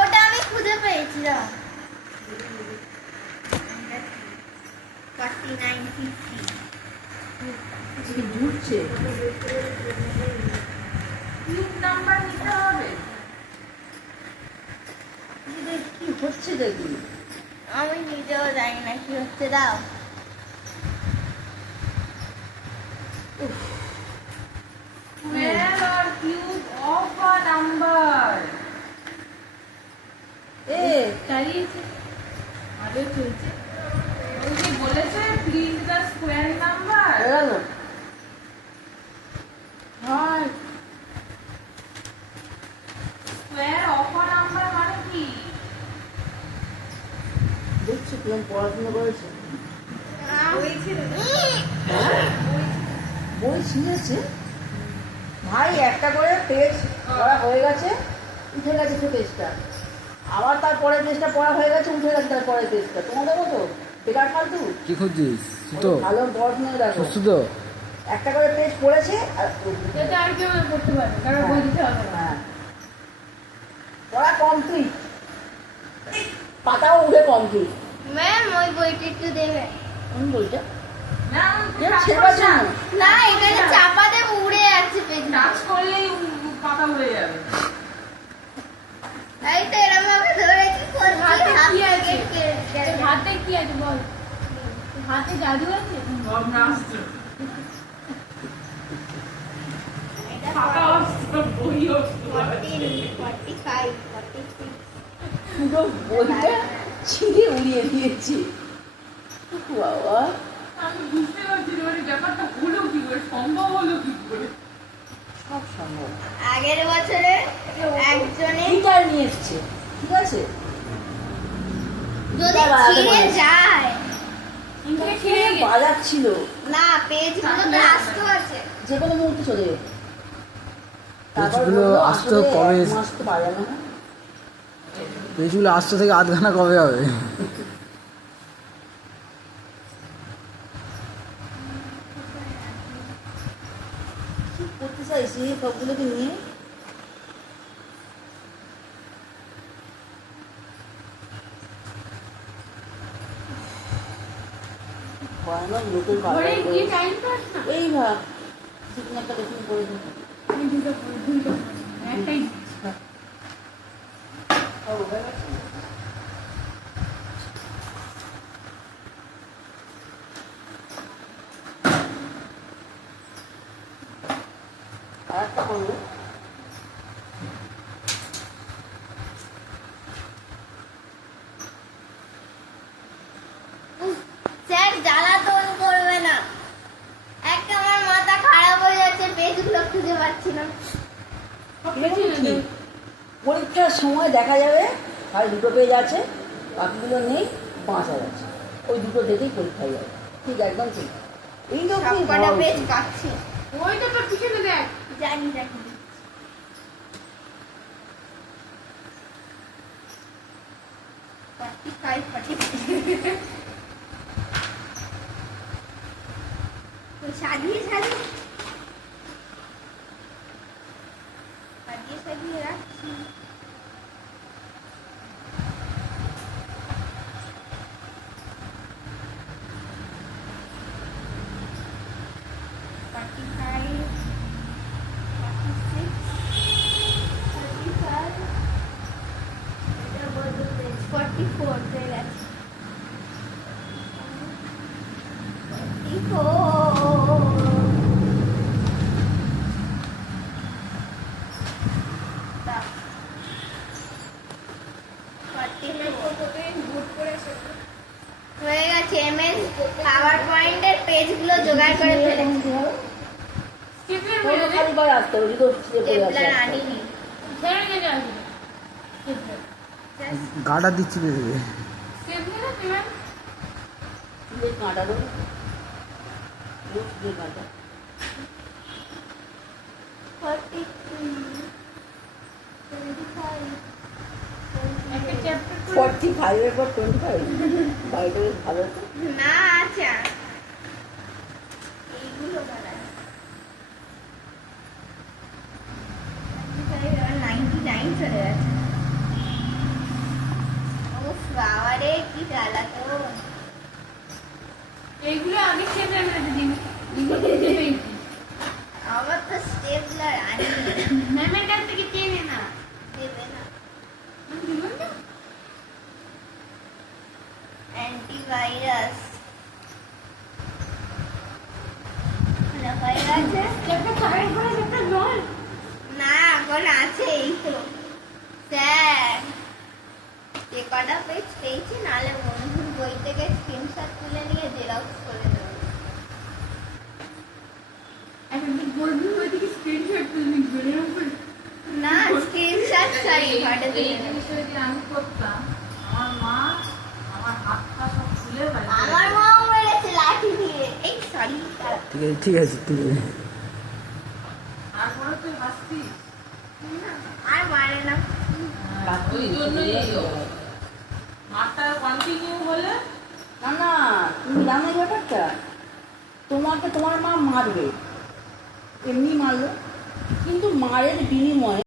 ওটা আমি খুঁজে পেয়েছিলাম। ফর্টি নাইন ফিফটি কি নাম্বার নিতে হবে। কি হচ্ছে দেখি। আমি নিজেও জানি না কি হচ্ছে দাও। বলেছে প্রিন্ট দ্য স্কোয়ার নাম্বার হয়ে গেল হয় স্কোয়ার অফ আ নাম্বার মানে কি দেখছি তুমি পড়াশোনা করেছ? বই ছিঁড়েছে ভাই একটা করে পেজ পড়া হয়ে গেছে উঠে গেছে সে পেজটা। আবার তারপরের পেজটা পড়া হয়ে গেছে উঠে গেছে তারপরের পেজটা। তোমাদের মতো বেকার ফালতু? কি খুঁজছিস? সুতো? ভালো পড়াশোনা দেখো। সুতো? একটা করে পেজ পড়েছে আর এটা আর কেউ করতে পারবে কারণ বই দিতে হবে না। হ্যাঁ। পড়া কমপ্লিট পাতাও উঠে কমপ্লিট ম্যাম ওই বইটা একটু দেবে। কোন বইটা? না এখানে চাপা দেবো উড়ে যাচ্ছে পেজ টাচ করলেই পাতা উড়ে যাবে। তাই তো এরকম ভাবে ধরে কি করছি হাতে কি আছে? হাতে কি আছে বল? হাতে জাদু আছে? ভগ্নাস্ত্র এটা ফাঁকা অস্ত্র বই অস্ত্র 45, 46 বইটা? ছিঁড়ে উড়িয়ে দিয়েছি বাবা আমি বুঝতে পারছি না মানে ব্যাপারটা হলো কি করে সম্ভব হলো কি করে সব সম্ভব আগের বছরে একজনে গিটার নিয়ে এসছে ঠিক আছে যদি ছিঁড়ে যায় না পেজগুলো তো আস্ত আছে যে কোনো মুহূর্তে চলে যেত তারপর পেজগুলো আসতে কবে বাজানো হয় পেজগুলো আসতে থেকে আধ ঘণ্টা কবে হবে? করতে চাইছি সবগুলোকে নিয়ে। ভয়ানক লোকের না? এই ভাব ঠিক একটা দেখুন করে আমি দুটো করে দুটো করে। একটাই আর একটা করব করবে না আমার মাথা খারাপ হয়ে যাচ্ছে খুঁজে পাচ্ছি না? পরীক্ষার সময় দেখা যাবে আর দুটো পেজ আছে বাকিগুলো নেই বাঁচা যাচ্ছে ওই দুটো দেখেই পরীক্ষায় যাবে। ঠিক একদম ঠিক। এই তো তোর পিছনে দেখ। জানি জানি। সাজিয়ে সাজিয়ে। হয়ে গেছে গেছে এমএস পাওয়ার পয়েন্টের পেজগুলো জোগাড় করে ফেলেছি। কোনো খালি পায়ে আসতে হবে যদি গেছে আসবে স্টেপলার গাটা দিচ্ছি বেরিয়ে কাঁটা দেবো কাঁটা ফর্টি ফাইভের পর টোয়েন্টি ফাইভ ভালো না আছে এইগুলো বাড়া নাইনটি নাইন চলে গেছে উফ কি এইগুলো অনেক চ্যাপ্টার মেরেছে দিদি আমার তো স্টেপলার আনি ম্যামের কাছ থেকে চেনে না? দেবে অ্যান্টিভাইরাস। না এখন আছে এই তো। স্যার। যে কটা পেজ পেয়েছি নাহলে বন্ধুর বই থেকে স্ক্রিনশট তুলে নিয়ে জেরক্স করে দেবো। এখন তো স্ক্রিনশট না স্ক্রিনশট চাই ঘটে এই বিষয়ে যে আমি করতাম আমার মা আমার হাতটা সব খুলে বাড়ি আমার মাও মেরেছে লাঠি দিয়ে এই সরি ঠিক আছে ঠিক আছে ঠিক আছে। তারপরে তুই হাসতিস? আর মারে না। জন্যই মারটা কন্টিনিউ হলে না না, তুমি জানো ব্যাপারটা? তোমাকে তোমার মা মারবে। এমনি মারলো। কিন্তু মায়ের বিনিময়ে